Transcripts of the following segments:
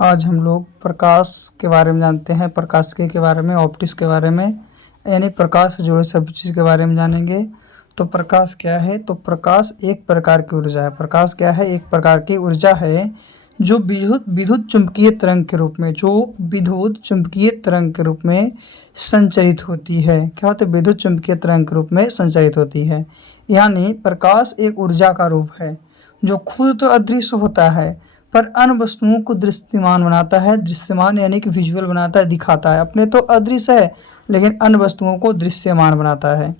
आज हम लोग प्रकाश के बारे में जानते हैं, प्रकाशिकी के बारे में, ऑप्टिक्स के बारे में, यानी प्रकाश से जुड़े सब चीज़ के बारे में जानेंगे। तो प्रकाश क्या है? तो प्रकाश एक प्रकार की ऊर्जा है। प्रकाश क्या है? एक प्रकार की ऊर्जा है जो विद्युत चुम्बकीय तरंग के रूप में संचरित होती है। क्या होता है? विद्युत चुम्बकीय तरंग के रूप में संचरित होती है। यानी प्रकाश एक ऊर्जा का रूप है जो खुद तो अदृश्य होता है पर अन्य वस्तुओं को दृश्यमान बनाता है। दृश्यमान यानी कि विजुअल बनाता है, दिखाता है। अपने तो अदृश्य है लेकिन अन्य वस्तुओं को दृश्यमान बनाता है।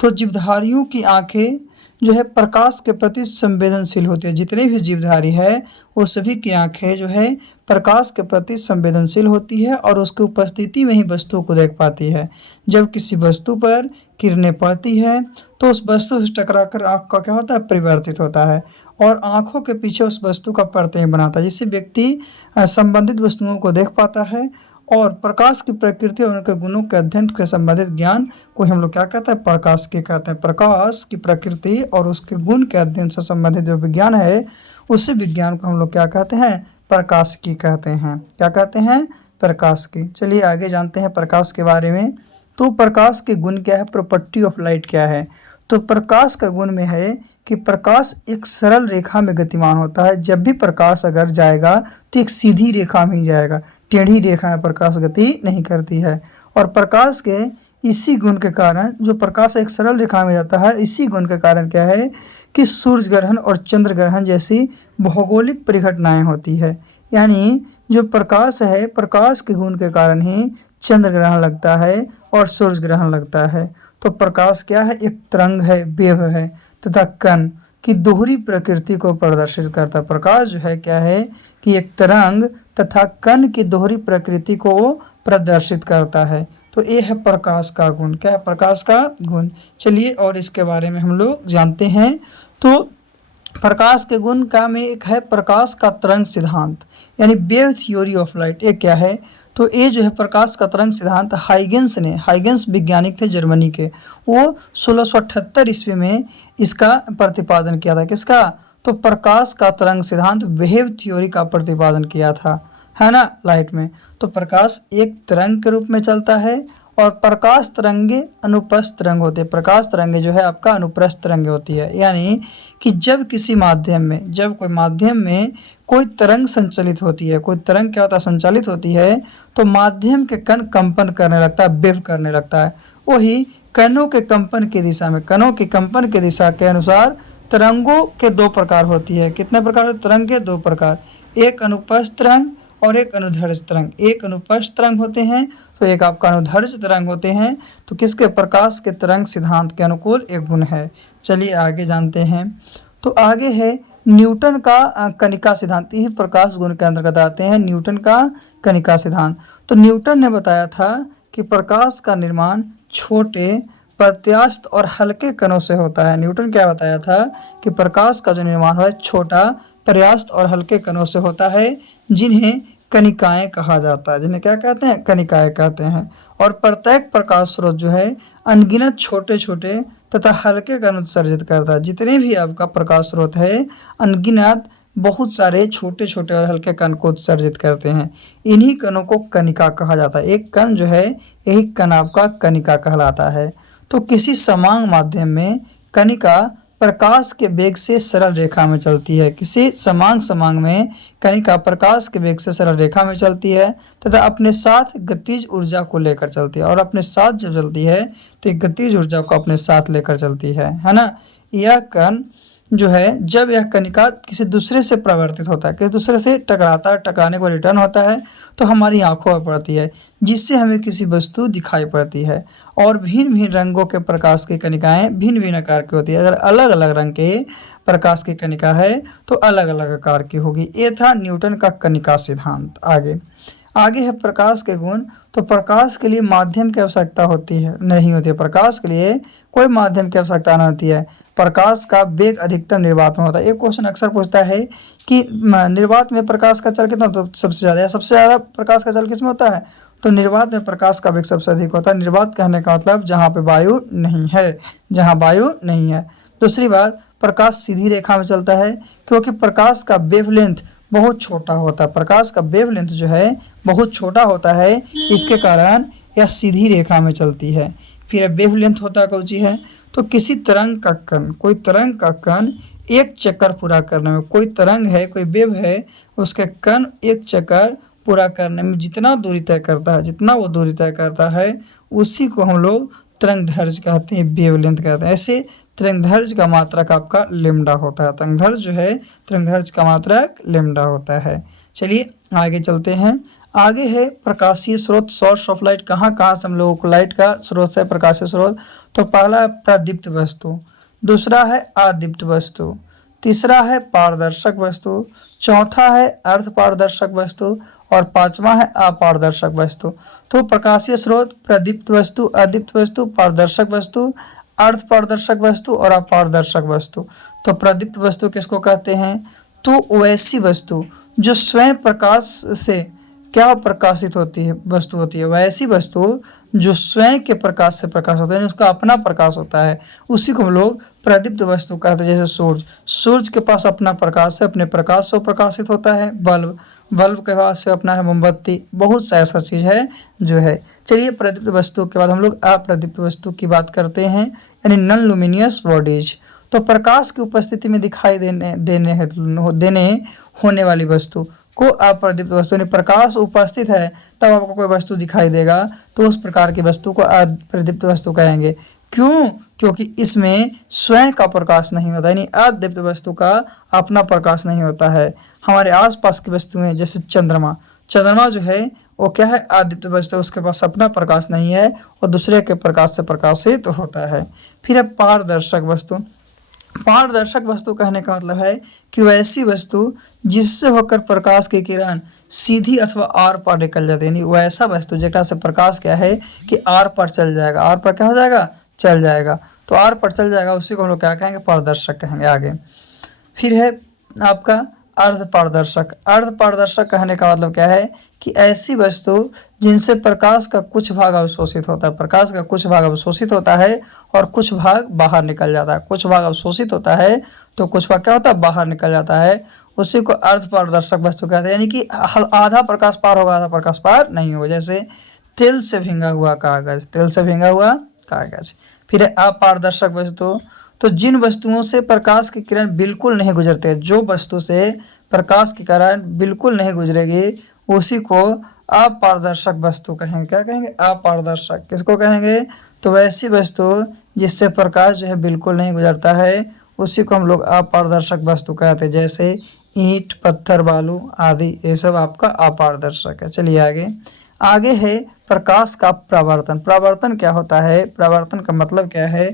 तो जीवधारियों की आंखें जो है प्रकाश के प्रति संवेदनशील होती है। जितने भी जीवधारी है वो सभी की आंखें जो है प्रकाश के प्रति संवेदनशील होती है और उसकी उपस्थिति में ही वस्तु को देख पाती है। जब किसी वस्तु पर किरणें पड़ती है तो उस वस्तु से टकराकर आँख का क्या होता है? परिवर्तित होता है और आँखों के पीछे उस वस्तु का परतें बनाता है, जिससे व्यक्ति संबंधित वस्तुओं को देख पाता है। और प्रकाश की प्रकृति और उनके गुणों के अध्ययन के संबंधित ज्ञान को हम लोग क्या कहते हैं? प्रकाशिकी कहते हैं। प्रकाश की प्रकृति और उसके गुण के अध्ययन से संबंधित जो विज्ञान है उसी विज्ञान को हम लोग क्या कहते हैं? प्रकाशिकी कहते हैं। क्या कहते हैं? प्रकाशिकी। चलिए आगे जानते हैं प्रकाश के बारे में। तो प्रकाश के गुण क्या है? प्रॉपर्टी ऑफ लाइट क्या है? तो प्रकाश का गुण में है कि प्रकाश एक सरल रेखा में गतिमान होता है। जब भी प्रकाश अगर जाएगा तो एक सीधी रेखा में ही जाएगा, टेढ़ी रेखा में प्रकाश गति नहीं करती है। और प्रकाश के इसी गुण के कारण, जो प्रकाश एक सरल रेखा में जाता है, इसी गुण के कारण क्या है कि सूर्य ग्रहण और चंद्र ग्रहण जैसी भौगोलिक परिघटनाएं होती है। यानी जो प्रकाश है, प्रकाश के गुण के कारण ही चंद्र ग्रहण लगता है और सूर्य ग्रहण लगता है। तो प्रकाश क्या है? एक तरंग है, वेव है तथा कण की दोहरी प्रकृति को प्रदर्शित करता है। प्रकाश जो है क्या है कि एक तरंग तथा कण की दोहरी प्रकृति को प्रदर्शित करता है। तो ये है प्रकाश का गुण। क्या है? प्रकाश का गुण। चलिए और इसके बारे में हम लोग जानते हैं। तो प्रकाश के गुण का में एक है प्रकाश का तरंग सिद्धांत, यानी वेव थ्योरी ऑफ लाइट। ये क्या है? तो ये जो है प्रकाश का तरंग सिद्धांत हाइगेंस वैज्ञानिक थे जर्मनी के, वो 1678 ईस्वी में इसका प्रतिपादन किया था। किसका? तो प्रकाश का तरंग सिद्धांत, वेव थ्योरी का प्रतिपादन किया था, है ना, लाइट में। तो प्रकाश एक तरंग के रूप में चलता है और प्रकाश तरंगे अनुप्रस्थ तरंग होते हैं। प्रकाश तरंगे जो है आपका अनुप्रस्थ तरंगे होती है। यानी कि जब किसी माध्यम में, जब कोई माध्यम में कोई तरंग संचालित होती है, कोई तरंग क्या होता है? संचालित होती है, तो माध्यम के कण कंपन करने लगता है, वेव करने लगता है। वही कणों के कंपन की दिशा में, कणों के कंपन की दिशा के अनुसार तरंगों के दो प्रकार होती है। कितने प्रकार होते? तरंग के दो प्रकार, एक अनुप्रस्थ तरंग और एक अनुदैर्ध्य तरंग। एक अनुप्रस्थ तरंग होते हैं तो एक आपका अनुदैर्ध्य तरंग होते हैं। तो किसके? प्रकाश के तरंग सिद्धांत के अनुकूल एक गुण है। चलिए आगे जानते हैं। तो आगे है न्यूटन का कणिका सिद्धांत। ही प्रकाश गुण के अंतर्गत आते हैं न्यूटन का कणिका सिद्धांत। तो न्यूटन ने बताया था कि प्रकाश का निर्माण छोटे, प्रत्यास्थ और हल्के कणों से होता है। न्यूटन क्या बताया था कि प्रकाश का जो निर्माण है छोटा, प्रत्यास्थ और हल्के कणों से होता है, जिन्हें कणिकाएं कहा जाता है। जिन्हें क्या कहते हैं? कणिकाएं कहते हैं। और प्रत्येक प्रकाश स्रोत जो है अनगिनत छोटे छोटे तथा हल्के कण उत्सर्जित करता है। जितने भी आपका प्रकाश स्रोत है अनगिनत बहुत सारे छोटे छोटे और हल्के कण को उत्सर्जित करते हैं। इन्हीं कणों को कणिका कहा जाता है। एक कण जो है, यही कण आपका कणिका कहलाता है। तो किसी समान माध्यम में कणिका प्रकाश के वेग से सरल रेखा में चलती है। किसी समान में कणिका प्रकाश के वेग से सरल रेखा में चलती है तथा अपने साथ गतिज ऊर्जा को लेकर चलती है। और अपने साथ जब चलती है तो एक गतिज ऊर्जा को अपने साथ लेकर चलती है ना। यह कण जो है, जब यह कणिका किसी दूसरे से प्रवर्तित होता है, किसी दूसरे से टकराता है, टकराने को रिटर्न होता है, तो हमारी आंखों पर पड़ती है, जिससे हमें किसी वस्तु दिखाई पड़ती है। और भिन्न भिन्न रंगों के प्रकाश की कणिकाएं भिन्न भिन्न आकार की होती है। अगर अलग अलग रंग के प्रकाश की कणिका है तो अलग अलग आकार की होगी। ये था न्यूटन का कणिका सिद्धांत। आगे है प्रकाश के गुण। तो प्रकाश के लिए माध्यम की आवश्यकता नहीं होती है। प्रकाश के लिए कोई माध्यम की आवश्यकता नहीं होती है। प्रकाश का वेग अधिकतम निर्वात में होता है। एक क्वेश्चन अक्सर पूछता है कि निर्वात में प्रकाश का चल कितना? तो सबसे ज़्यादा प्रकाश का चल किसमें होता है? तो निर्वात में प्रकाश का वेग सबसे अधिक होता है। निर्वात कहने का मतलब जहाँ पे वायु नहीं है, जहाँ वायु नहीं है। दूसरी बात, प्रकाश सीधी रेखा में चलता है क्योंकि प्रकाश का वेवलेंथ बहुत छोटा होता है। प्रकाश का वेवलेंथ जो है बहुत छोटा होता है, इसके कारण यह सीधी रेखा में चलती है। फिर वेवलेंथ होता कौन सी है, तो किसी तरंग का कण, कोई तरंग का कण एक चक्कर पूरा करने में, कोई तरंग है, कोई वेव है, उसके कण एक चक्कर पूरा करने में जितना दूरी तय करता है, जितना वो दूरी तय करता है, उसी को हम लोग तरंगदैर्घ्य कहते हैं, वेवलेंथ कहते हैं। ऐसे तरंगदैर्घ्य का मात्रक आपका लैम्डा होता है। तरंगदैर्घ्य जो है, तरंगदैर्घ्य का मात्रक लैम्डा होता है। चलिए आगे चलते हैं। आगे है प्रकाशीय स्रोत, सोर्स ऑफ लाइट। कहाँ कहाँ से हम लोगों को लाइट का स्रोत है, प्रकाशीय स्रोत। तो पहला है प्रदीप्त वस्तु, दूसरा है अदीप्त वस्तु, तीसरा है पारदर्शक वस्तु, चौथा है अर्धपारदर्शक वस्तु और पांचवा है अपारदर्शक वस्तु। तो प्रकाशीय स्रोत, प्रदीप्त वस्तु, अदीप्त वस्तु, पारदर्शक वस्तु, अर्धपारदर्शक वस्तु और अपारदर्शक वस्तु। तो प्रदीप्त वस्तु किसको कहते हैं, तो वैसी वस्तु जो स्वयं प्रकाश से क्या प्रकाशित होती है, वस्तु होती है। वैसी वस्तु जो स्वयं के प्रकाश से प्रकाश होता है, उसका अपना प्रकाश होता है, उसी को हम लोग प्रदीप्त वस्तु कहते हैं। जैसे सूर्य, सूर्य के पास अपना प्रकाश है, अपने प्रकाश से प्रकाशित होता है। बल्ब, बल्ब के पास से अपना है मोमबत्ती, बहुत सा ऐसा चीज़ है जो है। चलिए प्रदीप्त वस्तु के बाद हम लोग अप्रदीप्त वस्तु की बात करते हैं, यानी नॉन लुमिनियस बॉडीज। तो प्रकाश की उपस्थिति में दिखाई देने होने वाली वस्तु को अप्रदीप्त वस्तु, यानी प्रकाश उपस्थित है तब आपको कोई वस्तु दिखाई देगा, तो उस प्रकार की वस्तु को अप्रदीप्त वस्तु कहेंगे। क्यों, क्योंकि इसमें स्वयं का प्रकाश नहीं होता, यानी अदीप्त वस्तु का अपना प्रकाश नहीं होता है। हमारे आसपास की वस्तुएं जैसे चंद्रमा, चंद्रमा जो है वो क्या है, अदीप्त वस्तु, उसके पास अपना प्रकाश नहीं है और दूसरे के प्रकाश से प्रकाशित होता है। फिर है पारदर्शक वस्तु। पारदर्शक वस्तु कहने का मतलब है कि वैसी वस्तु जिससे होकर प्रकाश की किरण सीधी अथवा आर पार निकल जाती है, यानी वैसा वस्तु जेकरा से प्रकाश क्या है कि आर पर चल जाएगा, आर पर क्या हो जाएगा, चल जाएगा। तो आर पर चल जाएगा, उसी को हम लोग क्या कहेंगे, पारदर्शक कहेंगे। आगे फिर है आपका अर्धपारदर्शक। अर्धपारदर्शक कहने का मतलब क्या है कि ऐसी वस्तु जिनसे प्रकाश का कुछ भाग अवशोषित होता है, प्रकाश का कुछ भाग अवशोषित होता है और कुछ भाग बाहर निकल जाता है। कुछ भाग अवशोषित होता है तो कुछ भाग क्या होता है, बाहर निकल जाता है, उसी को अर्धपारदर्शक वस्तु कहते हैं। यानी कि आधा प्रकाश पार होगा, आधा प्रकाश पार नहीं होगा। जैसे तेल से भींगा हुआ कागज, तेल से भींगा हुआ कागज। फिर अपारदर्शक वस्तु, तो जिन वस्तुओं से प्रकाश की किरण बिल्कुल नहीं गुजरते, जो वस्तु से प्रकाश की किरण बिल्कुल नहीं गुजरेगी, उसी को अपारदर्शक वस्तु कहेंगे। क्या कहेंगे, अपारदर्शक। किसको कहेंगे, तो वैसी वस्तु जिससे प्रकाश जो है बिल्कुल नहीं गुजरता है, उसी को हम लोग अपारदर्शक वस्तु कहते हैं। जैसे ईंट, पत्थर, बालू आदि, ये सब आपका अपारदर्शक है। चलिए आगे। आगे है प्रकाश का परावर्तन। परावर्तन क्या होता है, परावर्तन का मतलब क्या है,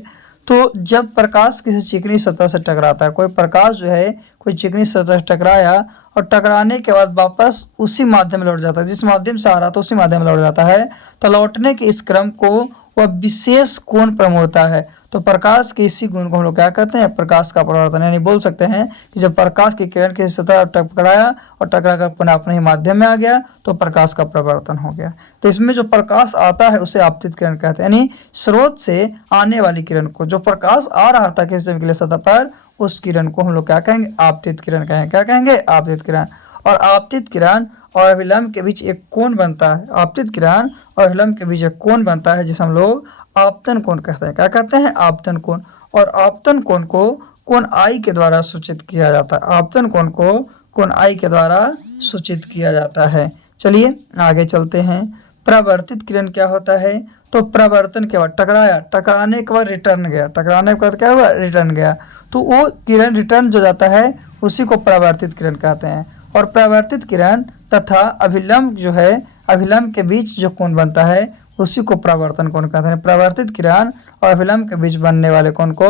तो जब प्रकाश किसी चिकनी सतह से टकराता है, कोई प्रकाश जो है कोई चिकनी सतह से टकराया और टकराने के बाद वापस उसी माध्यम में लौट जाता है, जिस माध्यम से आ रहा था उसी माध्यम में लौट जाता है, तो लौटने के इस क्रम को वह विशेष कोण पर मोड़ता है। तो प्रकाश के इसी गुण को हम लोग क्या कहते हैं, प्रकाश का परावर्तन। यानी बोल सकते हैं कि जब प्रकाश की किरण किसी सतह टकराया और टकरा कर पुनः अपने ही माध्यम में आ गया तो प्रकाश का परावर्तन हो गया। तो इसमें जो प्रकाश आता है उसे आपतित किरण कहते हैं, यानी स्रोत से आने वाली किरण को, जो प्रकाश आ रहा था किसी के लिए सतह पर, उस किरण को हम लोग क्या कहेंगे, आपतित किरण कहेंगे। क्या कहेंगे, आपतित किरण। और आपतित किरण और अभिलंब के बीच एक कोण बनता है, आपतित किरण और अभिलंब के बीच एक कोण बनता है जिसे हम लोग आपतन कोण कहते हैं। क्या कहते हैं, आपतन कोण। और आपतन कोण को कोण आई के द्वारा सूचित किया जाता है। आपतन कोण को कोण आई के द्वारा सूचित किया जाता है। चलिए आगे चलते हैं। परावर्तित किरण क्या होता है, तो परावर्तन के बाद टकराया, टकराने के बाद रिटर्न गया, टकराने के बाद क्या हुआ, रिटर्न गया, तो वो किरण रिटर्न जो जाता है उसी को परावर्तित किरण कहते हैं। और परावर्तित किरण तथा अभिलंब जो है, अभिलंब के बीच जो कोण बनता है उसी को परावर्तन कोण कहते हैं। परावर्तित किरण और अभिलंब के बीच बनने वाले कोण को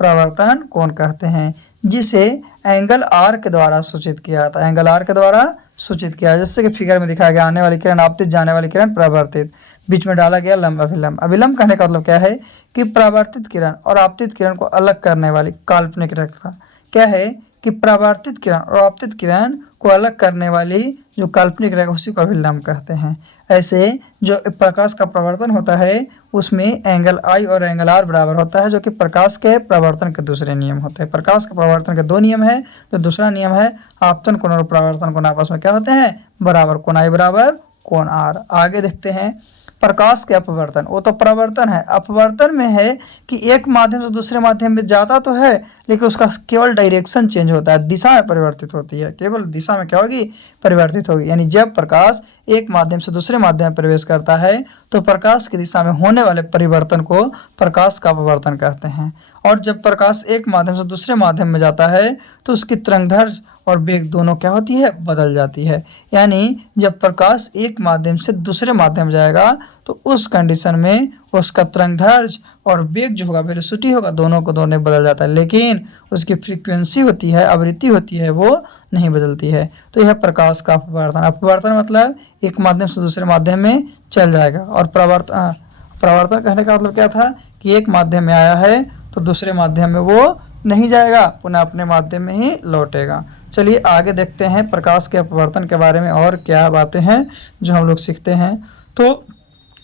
परावर्तन कोण कहते हैं, जिसे एंगल आर के द्वारा सूचित किया जाता है। एंगल आर के द्वारा सूचित किया, जैसे कि फिगर में दिखाया गया, आने वाली किरण आपतित, जाने वाली किरण परावर्तित, बीच में डाला गया लंब अभिलंब। अभिलंब कहने का मतलब क्या है कि परावर्तित किरण और आपतित किरण को अलग करने वाली काल्पनिक रेखा। क्या है कि परावर्तित किरण और आपतित किरण को अलग करने वाली जो काल्पनिक रहेगा उसी को अभिलंब कहते हैं। ऐसे जो प्रकाश का प्रवर्तन होता है उसमें एंगल आई और एंगल आर बराबर होता है, जो कि प्रकाश के प्रवर्तन के दूसरे नियम होते हैं। प्रकाश के प्रवर्तन के दो नियम है। जो दूसरा नियम है आपतन कोण और परावर्तन कोण आपस में क्या होते हैं, बराबर, कोण आई बराबर कोण आर। आगे देखते हैं प्रकाश के अपवर्तन, वो तो परावर्तन है। अपवर्तन में है कि एक माध्यम से दूसरे माध्यम में जाता तो है लेकिन उसका केवल डायरेक्शन चेंज होता है, दिशा में परिवर्तित होती है, केवल दिशा में क्या होगी, परिवर्तित होगी। यानी जब प्रकाश एक माध्यम से दूसरे माध्यम में प्रवेश करता है तो प्रकाश की दिशा में होने वाले परिवर्तन को प्रकाश का अपवर्तन कहते हैं। और जब प्रकाश एक माध्यम से दूसरे माध्यम में जाता है तो उसकी तरंगदैर्घ्य और वेग दोनों क्या होती है, बदल जाती है। यानी जब प्रकाश एक माध्यम से दूसरे माध्यम में जाएगा तो उस कंडीशन में उसका तरंगदैर्घ्य और वेग जो होगा, वेलोसिटी होगा, दोनों को दोनों बदल जाता है, लेकिन उसकी फ्रीक्वेंसी होती है, आवृत्ति होती है, वो नहीं बदलती है। तो यह प्रकाश का अपवर्तन। अपवर्तन मतलब एक माध्यम से दूसरे माध्यम में चल जाएगा। और प्रवर्तन कहने का मतलब क्या था कि एक माध्यम में आया है तो दूसरे माध्यम में वो नहीं जाएगा, पुनः अपने माध्यम में ही लौटेगा। चलिए आगे देखते हैं प्रकाश के अपवर्तन के बारे में और क्या बातें हैं जो हम लोग सीखते हैं। तो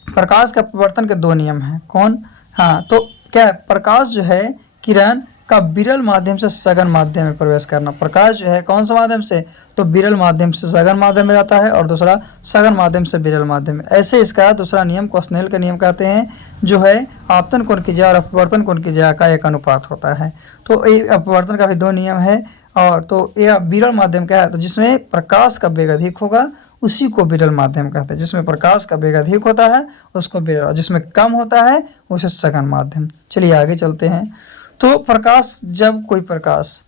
प्रकाश के अपवर्तन के दो नियम हैं। कौन? हाँ, तो क्या है, प्रकाश जो है किरण का विरल माध्यम से सघन माध्यम में प्रवेश करना। प्रकाश जो है कौन सा माध्यम से, तो विरल माध्यम से सघन माध्यम में जाता है और दूसरा सघन माध्यम से विरल माध्यम में। ऐसे इसका दूसरा नियम को स्नेल का नियम कहते हैं, जो है आपतन कोण की जया और अपवर्तन कोण की जया का एक अनुपात होता है। तो ये अपवर्तन का भी दो नियम है। और तो यह विरल माध्यम क्या है, तो जिसमें प्रकाश का वेग अधिक होगा उसी को विरल माध्यम कहते हैं। जिसमें प्रकाश का वेग अधिक होता है उसको विरल, और जिसमें कम होता है उसे सघन माध्यम। चलिए आगे चलते हैं। तो प्रकाश जब कोई प्रकाश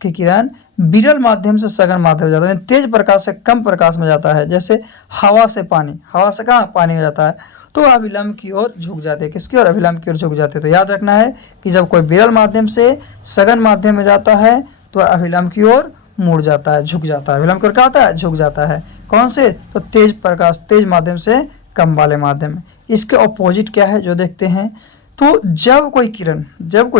की किरण विरल माध्यम से सघन माध्यम में जाता है, तेज प्रकाश से कम प्रकाश में जाता है, जैसे हवा से पानी, हवा से कहाँ, पानी में जाता है, तो अभिलंब की ओर झुक जाते हैं। किसकी ओर? अभिलंब की ओर झुक जाते हैं। तो याद रखना है कि जब कोई विरल माध्यम से सघन माध्यम में जाता है तो अभिलंब की ओर मुड़ जाता है, झुक जाता है। अभिलंब की ओर क्या होता है, झुक जाता है। कौन से? तो तेज प्रकाश, तेज माध्यम से कम वाले माध्यम में। इसके ऑपोजिट क्या है जो देखते हैं। तो जब कोई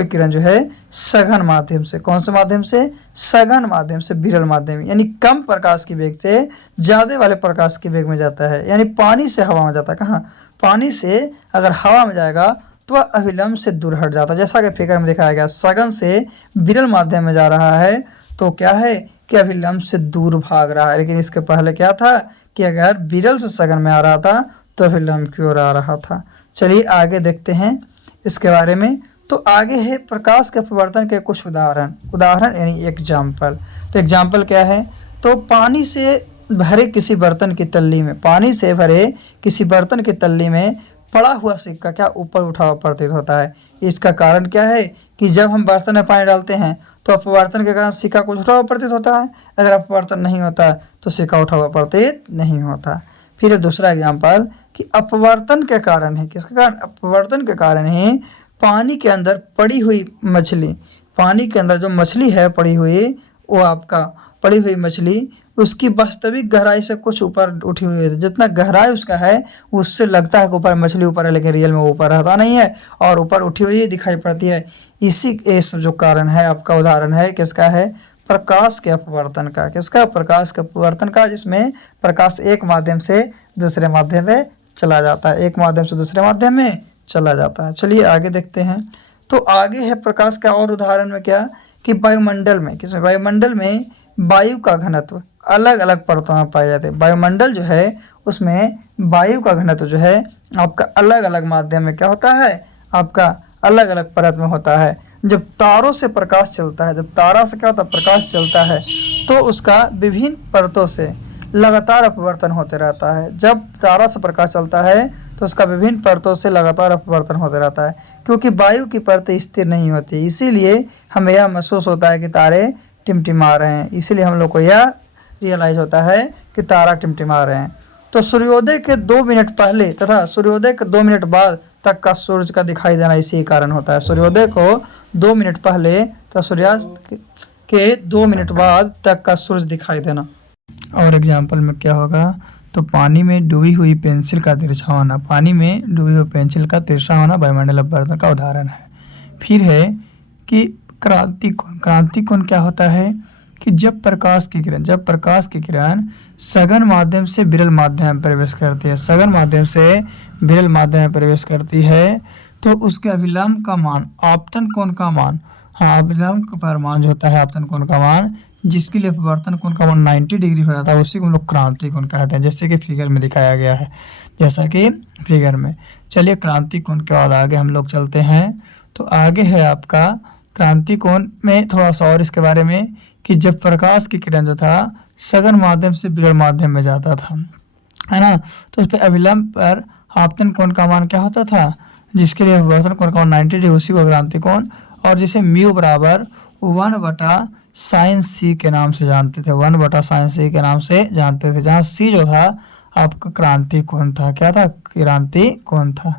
किरण जो है सघन माध्यम से, कौन से माध्यम से, सघन माध्यम से विरल माध्यम, यानी कम प्रकाश की वेग से ज़्यादा वाले प्रकाश की वेग में जाता है, यानी पानी से हवा में जाता है। कहाँ? पानी से अगर हवा में जाएगा तो वह अभिलंब से दूर हट जाता है। जैसा कि फिगर में दिखाया गया, सघन से विरल माध्यम में जा रहा है तो क्या है कि अभिलंब से दूर भाग रहा है। लेकिन इसके पहले क्या था कि अगर विरल से सघन में आ रहा था तो अभिलंब की ओर आ रहा था। चलिए आगे देखते हैं इसके बारे में। तो आगे है प्रकाश के अपवर्तन के कुछ उदाहरण यानी एग्जाम्पल। तो एग्जाम्पल क्या है, तो पानी से भरे किसी बर्तन की तल्ली में पड़ा हुआ सिक्का क्या ऊपर उठा हुआ प्रतीत होता है। इसका कारण क्या है कि जब हम बर्तन में पानी डालते हैं तो अपवर्तन के कारण सिक्का कुछ उठा हुआ प्रतीत होता है, अगर अपवर्तन नहीं होता तो सिक्का उठा हुआ प्रतीत नहीं होता। फिर दूसरा एग्जाम्पल कि अपवर्तन के कारण है, किसके कारण? अपवर्तन के कारण ही पानी के अंदर पड़ी हुई मछली, पानी के अंदर जो मछली है पड़ी हुई, वो आपका पड़ी हुई मछली उसकी वास्तविक गहराई से कुछ ऊपर उठी हुई है। जितना गहराई उसका है उससे लगता है कि ऊपर मछली ऊपर है, लेकिन रियल में ऊपर रहता नहीं है और ऊपर उठी हुई दिखाई पड़ती है। इसी जो कारण है आपका उदाहरण है किसका है, प्रकाश के अपवर्तन का। किसका? प्रकाश के अपवर्तन का, जिसमें प्रकाश एक माध्यम से दूसरे माध्यम में चला जाता है, एक माध्यम से दूसरे माध्यम में चला जाता है। चलिए आगे देखते हैं। तो आगे है प्रकाश का और उदाहरण में क्या कि वायुमंडल में, किसमें? वायुमंडल में वायु का घनत्व अलग अलग परतों में पाए जाते हैं। वायुमंडल जो है उसमें वायु का घनत्व जो है आपका अलग अलग माध्यम में क्या होता है, आपका अलग अलग परत में होता है। जब तारों से प्रकाश चलता है, जब तारा से क्या होता है, प्रकाश चलता है, तो उसका विभिन्न परतों से लगातार अपवर्तन होते रहता है। जब तारा से प्रकाश चलता है तो उसका विभिन्न परतों से लगातार अपवर्तन होते रहता है, क्योंकि वायु की परतें स्थिर नहीं होती। इसीलिए हमें यह महसूस होता है कि तारे टिमटिमा रहे हैं, इसीलिए हम लोग को यह रियलाइज होता है कि तारा टिमटिमा रहे हैं। तो सूर्योदय के 2 मिनट पहले तथा सूर्योदय के 2 मिनट बाद तक का सूर्य का दिखाई देना इसी कारण होता है। सूर्योदय को 2 मिनट पहले तथा सूर्यास्त के 2 मिनट बाद तक का सूर्य दिखाई देना। और एग्जाम्पल में क्या होगा, तो पानी में डूबी हुई पेंसिल का तिरछा होना, पानी में डूबी हुई पेंसिल का तिरछा होना वायुमंडल अपवर्तन का उदाहरण है। फिर है कि क्रांति कोण। क्रांति कोण क्या होता है कि जब प्रकाश की किरण सघन माध्यम से विरल माध्यम में प्रवेश करती है, सघन माध्यम से विरल माध्यम में प्रवेश करती है, तो उसके अभिलंब का मान, आपतन कोण का मान, हाँ अभिलंब पर मान जो होता है आपतन कोण का मान, जिसके लिए अपवर्तन कोण का मान 90 डिग्री हो जाता है, उसी को हम लोग क्रांति कोण कहते हैं, जैसे कि फिगर में दिखाया गया है, जैसा कि फिगर में। चलिए क्रांति कोण के बाद आगे हम लोग चलते हैं। तो आगे है आपका क्रांति कोण में थोड़ा सा और इसके बारे में, कि जब प्रकाश की किरण जो था सघन माध्यम से विरल माध्यम में जाता था, है ना, तो उस पर अभिलंब पर आपतन कोण का मान क्या होता था, जिसके लिए अपवर्तन कोण का मान 90 डिग्री, उसी को क्रांति कोण, और जिसे म्यू बराबर 1/sin c के नाम से जानते थे, 1/sin c के नाम से जानते थे, जहाँ c जो था आपका क्रांति कोण था। क्या था? क्रांति कोण था।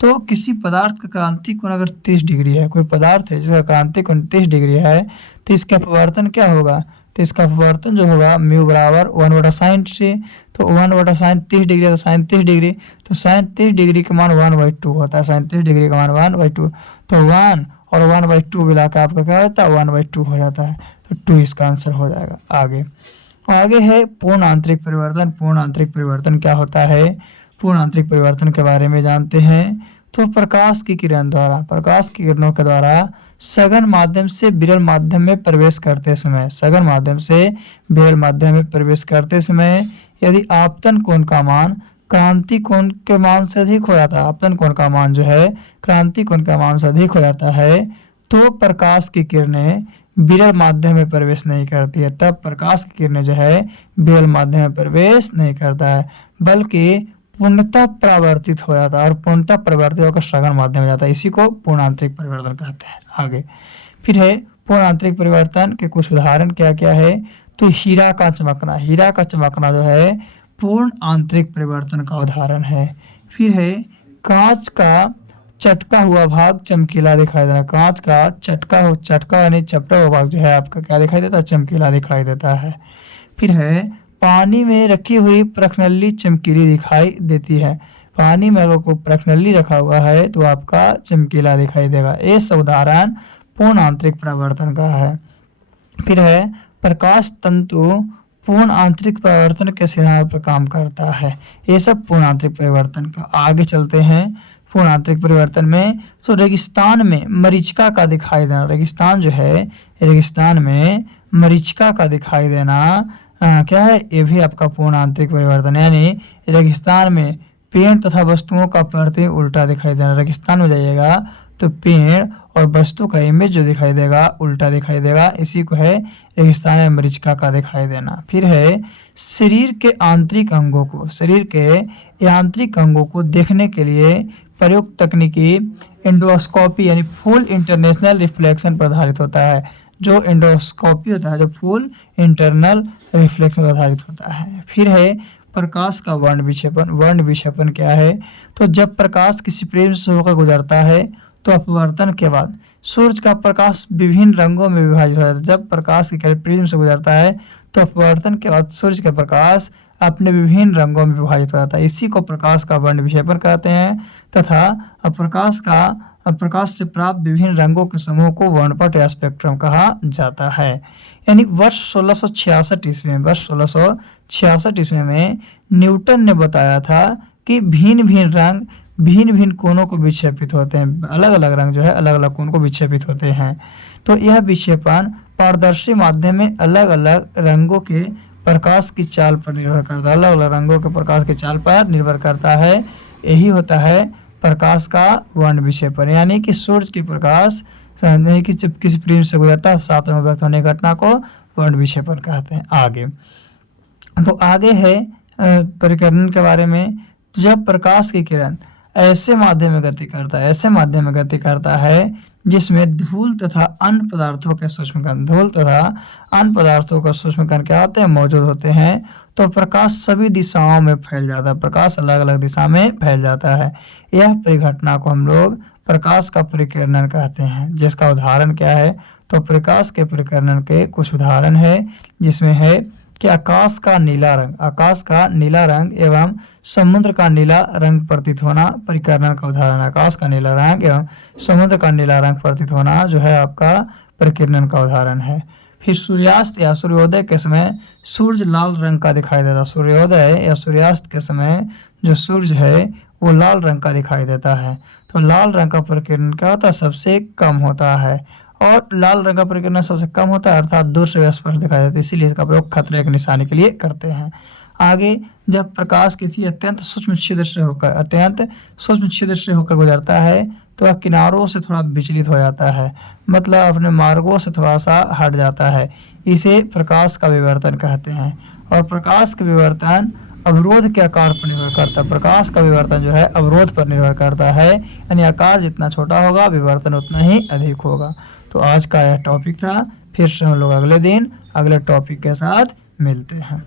तो किसी पदार्थ का क्रांति कोण अगर 30 डिग्री है, कोई पदार्थ है जिसका क्रांति कोण 30 डिग्री है, तो इसका अपवर्तन क्या होगा, तो इसका अपवर्तन जो होगा म्यू बराबर 1/sin c, तो 1/sin 30 डिग्री है तो sin 30 डिग्री, तो sin 30 डिग्री का मान 1/2 होता है, sin 30 डिग्री का मान 1/2, तो 1 और 1/2 मिला के आपका क्या होता है 1/2 हो जाता है, तो 2 इसका आंसर हो जाएगा। आगे है पूर्ण आंतरिक परिवर्तन। पूर्ण आंतरिक परिवर्तन क्या होता है? पूर्ण आंतरिक परिवर्तन के बारे में जानते हैं। तो प्रकाश की किरणों के द्वारा सघन माध्यम से विरल माध्यम में प्रवेश करते समय यदि आपतन कोण का मान क्रांति कोण के मान से अधिक हो जाता है, आपतन कोण का मान जो है क्रांति कोण का मान से अधिक हो जाता है, तो प्रकाश की किरणें विरल माध्यम में प्रवेश नहीं करती है। तब प्रकाश की किरणें जो है विरल माध्यम में प्रवेश नहीं करता है, बल्कि पूर्णतः परावर्तित हो जाता है, और पूर्णतः परावर्तित होकर सघन माध्यम में जाता है। इसी को पूर्ण आंतरिक परिवर्तन कहते हैं। आगे फिर है पूर्ण आंतरिक परिवर्तन के कुछ उदाहरण क्या क्या है? तो हीरा का चमकना जो है पूर्ण आंतरिक परिवर्तन का उदाहरण है। फिर है कांच का चटका हुआ भाग चमकीला दिखाई देना। कांच का चटका यानी चपटा हुआ भाग जो है आपका क्या दिखाई देता है? चमकीला दिखाई देता है। फिर है पानी में रखी हुई प्रखनल्ली चमकीली दिखाई देती है। पानी में अगर कोई प्रखनल्ली रखा हुआ है तो आपका चमकीला दिखाई देगा। ये सब उदाहरण पूर्ण आंतरिक परिवर्तन का है। फिर है प्रकाश तंतु पूर्ण आंतरिक परिवर्तन के सिद्धांत पर काम करता है। ये सब पूर्ण आंतरिक परिवर्तन का। आगे चलते हैं पूर्ण आंतरिक परिवर्तन में। तो रेगिस्तान में मरीचिका का दिखाई देना, रेगिस्तान में मरीचिका का दिखाई देना क्या है? ये भी आपका पूर्ण आंतरिक परिवर्तन है। यानी रेगिस्तान में पेड़ तथा वस्तुओं का प्रति उल्टा दिखाई देना। रेगिस्तान में जाइएगा तो पेड़ और वस्तु का इमेज जो दिखाई देगा उल्टा दिखाई देगा, इसी को है रेगिस्तान में मरीचिका का दिखाई देना। फिर है शरीर के आंतरिक अंगों को देखने के लिए प्रयुक्त तकनीकी एंडोस्कोपी यानी फुल इंटरनेशनल रिफ्लेक्शन पर आधारित होता है। जो एंडोस्कोपी होता है जो फुल इंटरनल रिफ्लेक्शन पर आधारित होता है। फिर है प्रकाश का वर्ण विक्षेपण क्या है? तो जब प्रकाश किसी प्रिज्म से होकर गुजरता है तो अपवर्तन के बाद सूर्य का प्रकाश विभिन्न रंगों में विभाजित हो जाता है। जब प्रकाश की प्रिज्म से गुजरता है तो अपवर्तन के बाद सूर्य का प्रकाश अपने विभिन्न रंगों में विभाजित हो जाता है। इसी को प्रकाश का वर्ण विक्षेपण कहते हैं। तथा प्रकाश से प्राप्त विभिन्न रंगों के समूह को वर्णपट या स्पेक्ट्रम कहा जाता है। यानी वर्ष 1666 ईस्वी में न्यूटन ने बताया था कि भिन्न भिन्न रंग भिन्न भिन्न कोणों को विक्षेपित होते हैं। अलग अलग रंग जो है अलग अलग कोण को विक्षेपित होते हैं। तो यह विक्षेपण पारदर्शी माध्यम में अलग अलग रंगों के प्रकाश की चाल पर निर्भर करता है। अलग अलग रंगों के प्रकाश की चाल पर निर्भर करता है। यही होता है प्रकाश का वर्ण विक्षेपण। यानी कि सूर्य की प्रकाश कि जब किसी प्रिज्म से गुजरता है 7 रंगों में व्यक्त होने की घटना को वर्ण विक्षेपण कहते हैं। आगे है परिकरण के बारे में। जब प्रकाश की किरण ऐसे माध्यम में गति करता है जिसमें धूल तथा अन्य पदार्थों के सूक्ष्मकण क्या होते हैं? मौजूद होते हैं। तो प्रकाश सभी दिशाओं में फैल जाता है। प्रकाश अलग अलग दिशा में फैल जाता है। यह परिघटना को हम लोग प्रकाश का परिकिरणन कहते हैं। जिसका उदाहरण क्या है? तो प्रकाश के परिकिरणन के कुछ उदाहरण है, जिसमें है कि आकाश का नीला रंग एवं समुद्र का नीला रंग प्रतीत होना परिकरणन का उदाहरण है। आकाश का नीला रंग एवं समुद्र का नीला रंग प्रतीत होना जो है आपका परिकिरणन का उदाहरण है। फिर सूर्यास्त या सूर्योदय के समय सूर्य लाल रंग का दिखाई देता है। सूर्योदय या सूर्यास्त के समय जो सूर्य है वो लाल रंग का दिखाई देता है। तो लाल रंग का प्रकीर्णन क्या होता है, सबसे कम होता है। और लाल रंग का प्रकीर्णन सबसे कम होता है अर्थात दूर से स्पष्ट दिखाई देता है, इसीलिए इसका प्रयोग खतरे के निशानी के लिए करते हैं। आगे, जब प्रकाश किसी अत्यंत सूक्ष्म छिद्र से होकर गुजरता है तो वह किनारों से थोड़ा विचलित हो जाता है, मतलब अपने मार्गों से थोड़ा सा हट जाता है। इसे प्रकाश का विवर्तन कहते हैं। और प्रकाश का विवर्तन अवरोध के आकार पर निर्भर करता है। प्रकाश का विवर्तन जो है अवरोध पर निर्भर करता है, यानी आकार जितना छोटा होगा विवर्तन उतना ही अधिक होगा। तो आज का यह टॉपिक था। फिर से हम लोग अगले दिन अगले टॉपिक के साथ मिलते हैं।